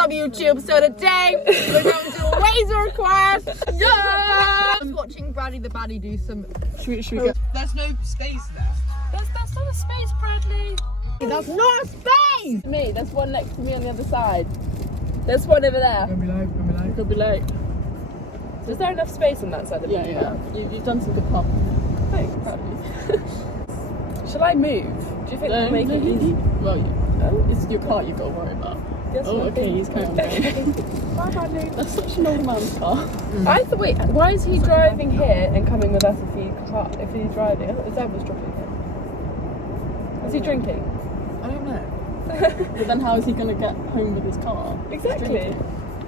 Wholesome YouTube. So today we're going to do a laser request. Yeah! I was watching Bradley the Baddie do some. Should we go? There's no space there. That's not a space, Bradley. That's not a space! Me, there's one next to me on the other side. There's one over there. Could be late. Is there enough space on that side of the Yeah. You've done some good pop. Thanks, Bradley. Shall I move? Do you think that'll make it easy? Well, it's your car you've got to worry about. Yes, Oh, okay, he's carrying on. Bye, Bradley. That's such an old man's car. Wait, why is he driving here and coming with us if he's driving? I thought his dad was dropping him. Is he drinking? I don't know. But then how is he going to get home with his car? Exactly.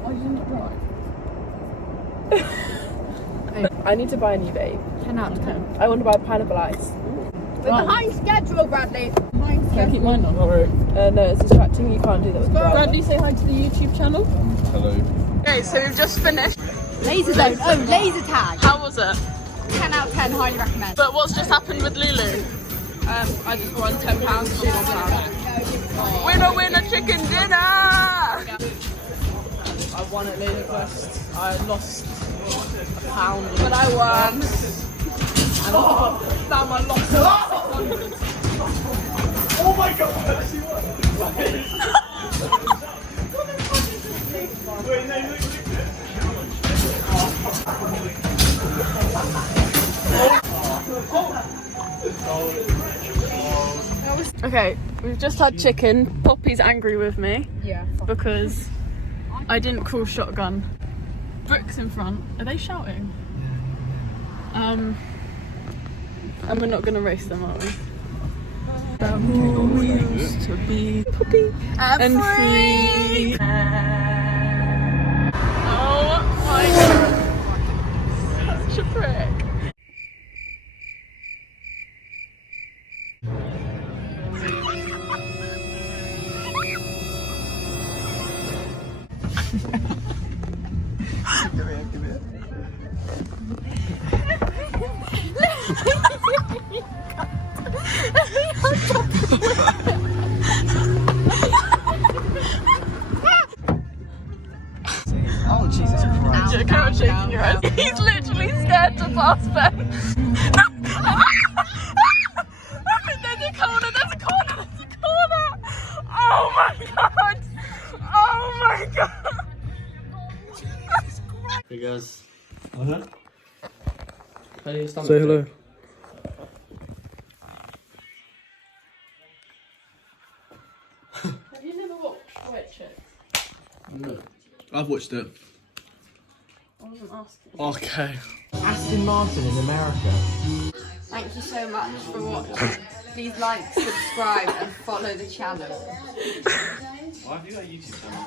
Why didn't you drive? I need to buy a new vape. 10 out of 10. I want to buy pineapple ice. We're behind schedule, Bradley. Behind Can I keep schedule. mine on? Alright. No, it's distracting. You can't do that with driver. Bradley, say hi to the YouTube channel. Hello. Okay, so we've just finished. Laser zone. Oh, laser tag. How was it? 10 out of 10. Highly recommend. But what's just happened with Lulu? I just won £10. Winner, chicken dinner! I won at Laser Quest. I lost £1, But I won. Damn, I lost. Oh my god! She won. Wait, no, look. Okay, we've just had chicken. Poppy's angry with me Yeah. because I didn't call shotgun. Bricks in front. Are they shouting? And we're not gonna race them, are we? We used to be Poppy and free. Oh my god! Such a prick. Give it. Oh, Jesus Christ. Yeah, carrot shaking your head. He's literally scared to pass Ben. There's a corner. Oh my god. Hey guys. Say hello. Have you never watched White Chicks? No. I've watched it. I wasn't asking. Okay. Aston Martin in America. Thank you so much for watching. Please like, subscribe, and follow the channel. Why have you got a YouTube channel?